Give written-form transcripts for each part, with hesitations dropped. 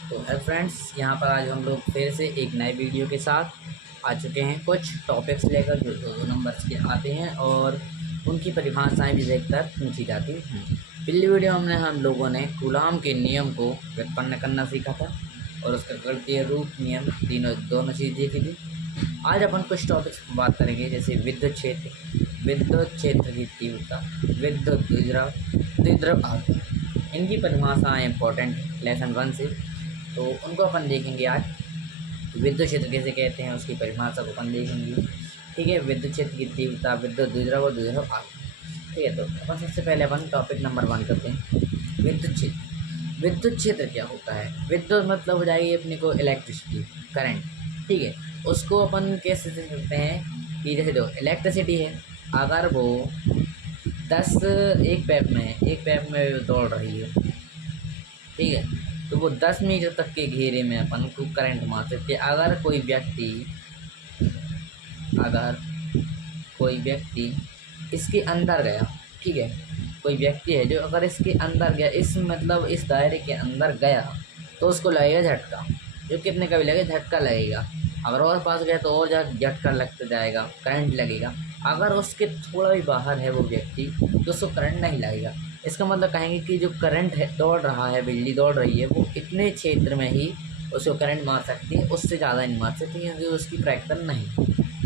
तो है फ्रेंड्स, यहाँ पर आज हम लोग फिर से एक नए वीडियो के साथ आ चुके हैं। कुछ टॉपिक्स लेकर जो दो नंबर्स के आते हैं और उनकी परिभाषाएं भी देखकर पूछी जाती हैं। पिछली वीडियो में हम लोगों ने कूलाम के नियम को व्युत्पन्न करना सीखा था और उसका गणितीय रूप, नियम दोनों चीज़ देखी थी। आज अपन कुछ टॉपिक्स पर बात करेंगे, जैसे विद्युत क्षेत्र की तीव्रता, विद्युत द्विध्रुव, द्विध्रुव आवेश। इनकी परिभाषाएं इंपॉर्टेंट लेसन 1 से, तो उनको अपन देखेंगे आज। विद्युत क्षेत्र कैसे कहते हैं उसकी परिभाषा को अपन देखेंगे। ठीक है, विद्युत क्षेत्र की तीव्रता, विद्युत द्विध्रुव और द्विध्रुव आवेश। ठीक है, तो अपन सबसे पहले अपन टॉपिक नंबर 1 करते हैं, विद्युत क्षेत्र। विद्युत क्षेत्र क्या होता है? विद्युत मतलब हो जाएगी अपने को इलेक्ट्रिसिटी, करंट। ठीक है, उसको अपन कैसे दे सकते हैं कि जैसे देखो इलेक्ट्रिसिटी है, अगर वो 10 एक पैप में दौड़ रही है, ठीक है, तो वो 10 मीटर तक के घेरे में अपन को करंट मार सकते हैं। अगर कोई व्यक्ति इसके अंदर गया, ठीक है, कोई व्यक्ति है जो अगर इसके अंदर गया, इस दायरे के अंदर गया, तो उसको लगेगा झटका। जो कितने का भी लगेगा, झटका लगेगा। अगर और पास गया तो और ज़्यादा झटका लगता जाएगा, करंट लगेगा। अगर उसके थोड़ा भी बाहर है वो व्यक्ति, तो उसको करंट नहीं लगेगा। इसका मतलब कहेंगे कि जो करंट है दौड़ रहा है, बिजली दौड़ रही है, वो इतने क्षेत्र में ही उसको करंट मार सकती है, उससे ज़्यादा नहीं मार सकती, क्योंकि उसकी फ्रैक्शन नहीं।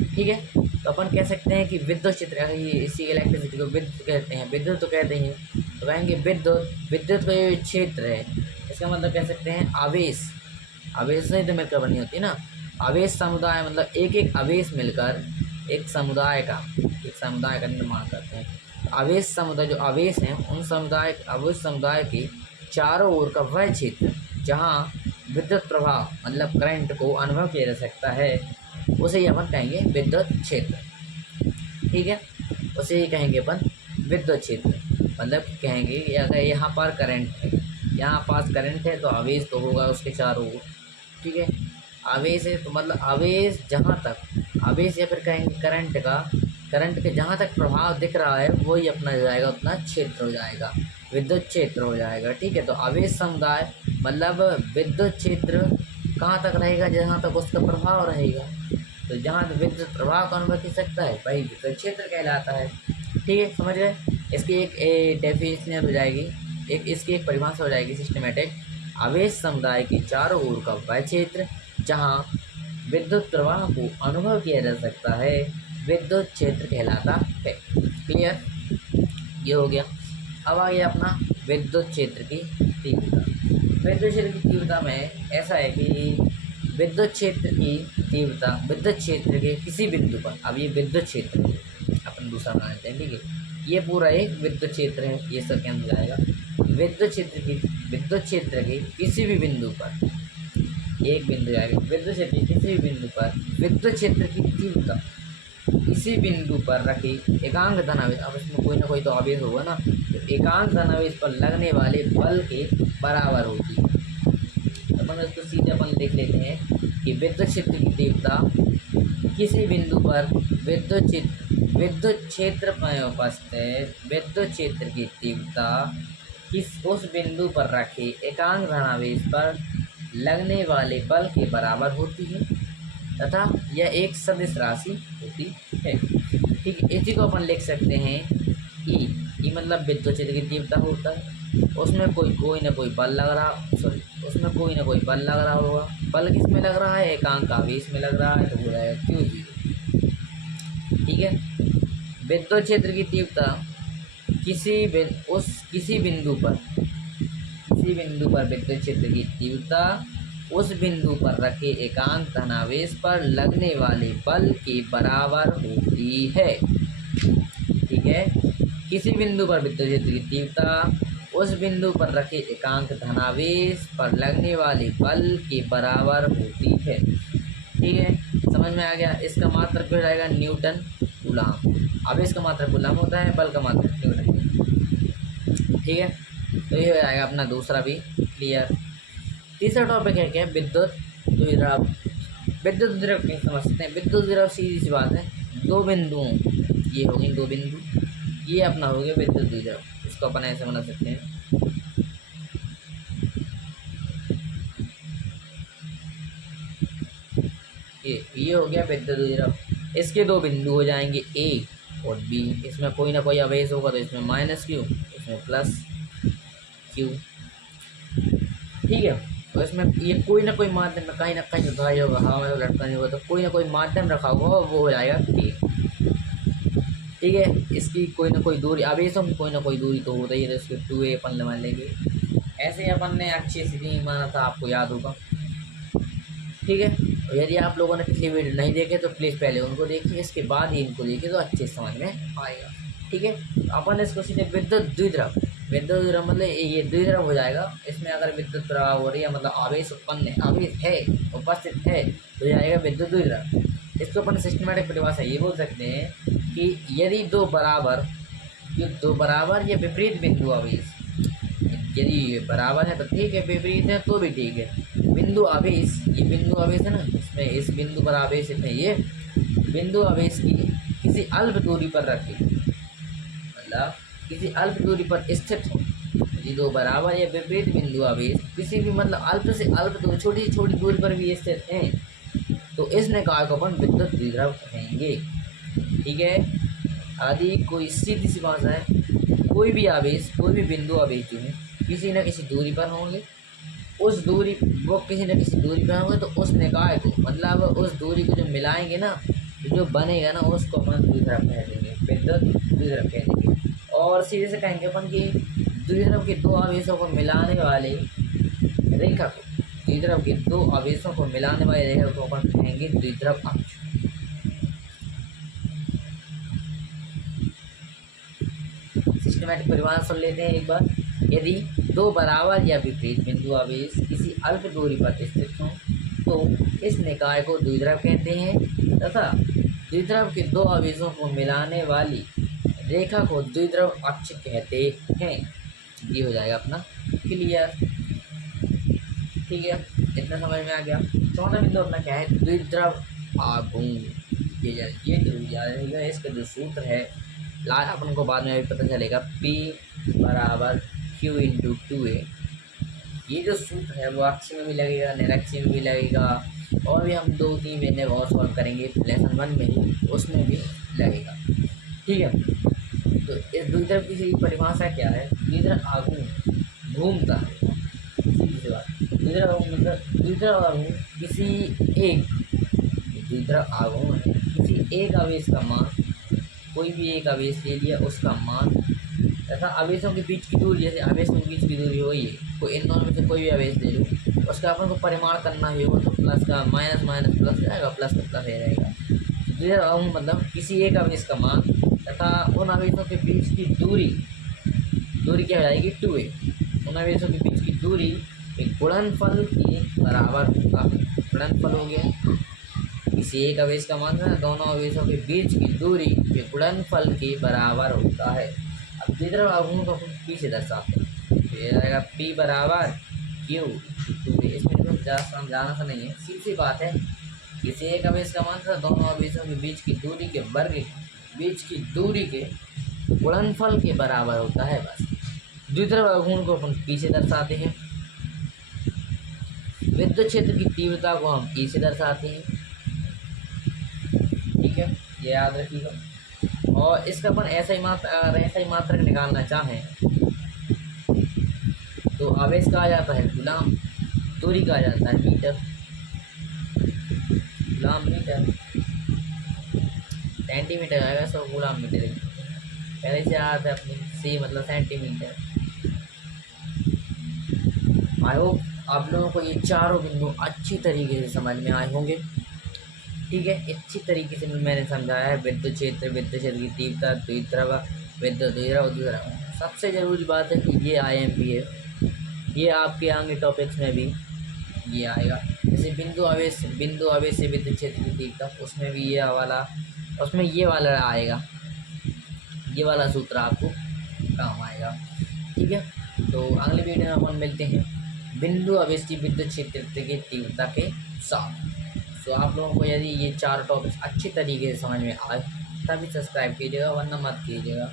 ठीक है, तो अपन कह सकते हैं कि विद्युत क्षेत्र, इसी इलेक्ट्रिसिटी को विद्युत कहते हैं, विद्युत तो कहते हैं। तो कहेंगे विद्युत का ये क्षेत्र है, इसका मतलब कह सकते हैं आवेश। आवेश से तो मिलकर बनी होती है ना। आवेश समुदाय मतलब एक आवेश मिलकर एक समुदाय का निर्माण करते हैं। आवेश समुदाय, जो आवेश हैं, आवेश समुदाय के चारों ओर का वह क्षेत्र जहाँ विद्युत प्रवाह मतलब करंट को अनुभव किया जा सकता है, उसे ही अपन कहेंगे विद्युत क्षेत्र। ठीक है, उसे ही कहेंगे अपन विद्युत क्षेत्र। मतलब कहेंगे कि अगर यहाँ पर करंट है, यहाँ पास करंट है, तो आवेश तो होगा उसके चारों ओर। ठीक है, आवेश है तो मतलब आवेश जहाँ तक आवेश, या फिर कहेंगे करंट के जहाँ तक प्रभाव दिख रहा है वही अपना हो जाएगा, उतना क्षेत्र हो जाएगा, विद्युत क्षेत्र हो जाएगा। ठीक है, तो आवेश समुदाय मतलब विद्युत क्षेत्र कहाँ तक रहेगा, जहाँ तक उसका प्रभाव रहेगा। तो जहाँ विद्युत प्रभाव का अनुभव कर सकता है वही विद्युत क्षेत्र कहलाता है। ठीक है, समझ गए। इसकी एक डेफिनेशन हो जाएगी, इसकी एक परिभाषा हो जाएगी सिस्टमेटिक। आवेश समुदाय के चारों ओर का वह क्षेत्र जहाँ विद्युत प्रवाह को अनुभव किया जा सकता है, विद्युत क्षेत्र कहलाता है। क्लियर, ये हो गया। अब आ गया अपना विद्युत क्षेत्र की तीव्रता। विद्युत क्षेत्र की तीव्रता में ऐसा है कि विद्युत क्षेत्र की तीव्रता विद्युत क्षेत्र के किसी बिंदु पर, अब ये विद्युत क्षेत्र अपन दूसरा बना लेते हैं। ठीक है, ये पूरा एक विद्युत क्षेत्र है, ये सब कैंसिल जाएगा। विद्युत क्षेत्र के किसी भी बिंदु पर, एक बिंदु आएगा, विद्युत क्षेत्र के किसी भी बिंदु पर विद्युत क्षेत्र की तीव्रता किसी बिंदु पर रखी एकांक धनावेश, अब इसमें कोई ना कोई तो आवेश होगा ना, तो एकांक धनावेश पर लगने वाले बल के बराबर होती है। अपन इसको सीधे अपन लिख लेते हैं कि विद्युत क्षेत्र की तीव्रता किसी बिंदु पर विद्युत क्षेत्र में उपस्थित विद्युत क्षेत्र की तीव्रता उस बिंदु पर रखे एकांक धनावेश पर लगने वाले बल के बराबर होती है तथा यह एक सदिश राशि होती है। ठीक है, इसी को अपन लिख सकते हैं ई मतलब विद्युत क्षेत्र की तीव्रता होता है, उसमें कोई ना कोई बल लग रहा, उसमें कोई ना कोई बल लग रहा होगा। बल किस में लग रहा है? एकांक आवेश में लग रहा है, तो हो जाएगा Q0। ठीक है, विद्युत क्षेत्र की तीव्रता किसी बिंदु पर विद्युत क्षेत्र की तीव्रता उस बिंदु पर रखे एकांक धनावेश पर लगने वाले बल के बराबर होती है। ठीक है, किसी बिंदु पर विद्युत क्षेत्र की तीव्रता उस बिंदु पर रखे एकांक धनावेश पर लगने वाले बल के बराबर होती है। ठीक है, समझ में आ गया। इसका मात्रक क्या हो जाएगा? Newton coulomb. आवेश का मात्रक कूलाम होता है, बल का मात्रक न्यूटन। ठीक है, तो ये हो जाएगा अपना दूसरा भी क्लियर। तीसरा टॉपिक है क्या? विद्युत द्विध्रुव। विद्युत द्विध्रुव कैसे समझते हैं? विद्युत द्विध्रुव सीधी सी बात है, दो बिंदुओं, ये हो गई दो बिंदु, ये अपना हो गया विद्युत द्विध्रुव। इसको अपन ऐसे बना सकते हैं, ये हो गया विद्युत द्विध्रुव। इसके दो बिंदु हो जाएंगे ए और बी, इसमें कोई ना कोई आवेश होगा तो इसमें माइनस क्यू, इसमें प्लस क्यू। ठीक है, तो इसमें ये कोई ना कोई माध्यम में कहीं ना कहीं जो धारा होगा, हवा में तो लटका नहीं होगा, तो कोई ना कोई माध्यम रखा होगा वो हो जाएगा टी। ठीक है, इसकी कोई ना कोई दूरी, आवेशों की कोई ना कोई दूरी तो होता ही है, तो इसके 2a अपन मान लेंगे। ऐसे ही अपन ने अच्छी स्थिति माना था, आपको याद होगा। ठीक है, और यदि आप लोगों ने पिछली वीडियो नहीं देखे तो प्लीज़ पहले उनको देखिए, इसके बाद ही इनको देखिए तो अच्छे समझ में आएगा। ठीक है, अपन इसको सीधे विद्युत द्विध्रुव, विद्युत द्विध्रुव मतलब ये द्विध्रुव हो जाएगा। इसमें अगर विद्युत प्रवाह हो रही है, मतलब आवेश उत्पन्न है, आवेश है, उपस्थित है, तो जाएगा विद्युत द्विध्रुव। इसको अपन सिस्टमेटिक परिभाषा ये बोल सकते हैं कि यदि दो बराबर या विपरीत बिंदु आवेश, यदि बराबर है तो ठीक है, विपरीत है तो भी ठीक है। बिंदु आवेश, ये बिंदु आवेश है ना, इसमें इस बिंदु पर आवेश है, ये बिंदु आवेश की किसी अल्प दूरी पर रखें, मतलब किसी अल्प दूरी पर स्थित हो। यदि दो बराबर या विपरीत बिंदु आवेश किसी भी मतलब अल्प से अल्प दूरी, छोटी से छोटी दूरी पर भी स्थित हैं, तो इस निकाय को अपन विद्युत द्विध्रुव कहेंगे। ठीक है, आदि कोई सीधी सी भाषा है, कोई भी आवेश, कोई भी बिंदु आवेश जो है किसी न किसी दूरी पर होंगे, उस दूरी वो किसी न किसी दूरी पर होंगे, तो उस निकाय को मतलब उस दूरी को जो मिलाएंगे ना, जो बनेगा ना, उसको अपन द्विध्रुव कह देंगे, विद्युत द्विध्रुव कह देंगे। और सीधे से कहेंगे अपन कि द्विध्रुव के दो आवेशों को मिलाने वाले रेखा को, द्विध्रुव के दो आवेशों को मिलाने वाले रेखा को अपन कहेंगे द्विध्रुव अक्ष। सिस्टमैटिक परिभाषा सुन लेते हैं एक बार। यदि दो बराबर या विपरीत बिंदु आवेश किसी अल्प दूरी पर स्थित हों, तो इस निकाय को द्विध्रुव कहते हैं, तथा द्विध्रुव के दो आवेशों को मिलाने वाली रेखा को द्विध्रुव अक्ष कहते हैं। ये हो जाएगा अपना क्लियर। ठीक है, इतना समझ में आ गया। चौथा बिंदु अपना क्या है, द्विध्रुव आघूर्ण। ये जरूर याद रहेगा, इसका जो सूत्र है अपन को बाद में अभी पता चलेगा, P बराबर Q इंटू 2a। ये जो सूत्र है वो अक्ष में भी लगेगा, निरक्ष में भी लगेगा, और भी हम 2-3 महीने और सॉल्व करेंगे लेसन 1 में ही, उसमें भी लगेगा। ठीक है, तो इस द्विध्रुव की परिभाषा क्या है, द्विध्रुव आघूर्ण घूमता है, सीधी बात। द्विध्रुव मतलब द्विध्रुव आघूर्ण किसी एक, द्विध्रुव आघूर्ण है किसी एक आवेश का मान, कोई भी एक आवेश ले लिया उसका मान, तथा आवेशों के बीच की दूरी, जैसे आवेशों के बीच की दूरी हो ये, कोई इन दोनों में से कोई भी आवेश ले लो, उसका अपन को परिमाण करना ही होगा, तो प्लस का माइनस माइनस प्लस जाएगा, प्लस का प्लस रहेगा। द्विध्रुव आघूर्ण मतलब किसी एक आवेश का मान तथा उन आवेशों के बीच की दूरी क्या हो जाएगी 2a। उन आवेशों के बीच की दूरी एक गुणनफल के बराबर होगा। गुणनफल हो गया, किसी एक आवेश का मान है, दोनों आवेशों के बीच की दूरी के गुणनफल के बराबर होता है। अब द्विध्रुव आघूर्ण को पीछे दर्शाते हैं, तो ये रहेगा P बराबर Q 2a। इसमें तो ज़्यादा समझाना सा नहीं है, सीधी बात है, किसी एक आवेश का मान था, दोनों आवेशों के बीच की दूरी के वर्ग, बीच की दूरी के गुणनफल के बराबर होता है, बस। द्विध्रुव आघूर्ण को हम पी से दर्शाते हैं, विद्युत क्षेत्र की तीव्रता को हम ई से दर्शाते हैं। ठीक है, ये याद रखिएगा। और इसका अपन ऐसा ही मात्रक निकालना चाहें तो आवेश कहा जाता है गुलाम, दूरी कहा जाता है मीटर, गुलाम मीटर, सेंटीमीटर आएगा, सो गुलाम मीटर पहले से आता है अपनी सी मतलब सेंटीमीटर। आई होप आप लोगों को ये चारों बिंदु अच्छी तरीके से समझ में आए होंगे। ठीक है, अच्छी तरीके से मैंने समझाया है, विद्युत क्षेत्र की तीव्रता, द्विध्रुव, विद्युत द्विध्रुव। सबसे ज़रूरी बात है कि ये IMP है, ये आपके आगे टॉपिक्स में भी ये आएगा। जैसे बिंदु आवेश से विद्युत क्षेत्र की तीव्रता, उसमें भी ये वाला आएगा, ये वाला सूत्र आपको काम आएगा। ठीक है, तो अगले वीडियो में अपन मिलते हैं बिंदु आवेश की विद्युत क्षेत्र की तीव्रता के साथ। तो आप लोगों को यदि ये चार टॉपिक्स अच्छी तरीके से समझ में आए तभी सब्सक्राइब कीजिएगा, वरना मत कीजिएगा।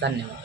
धन्यवाद।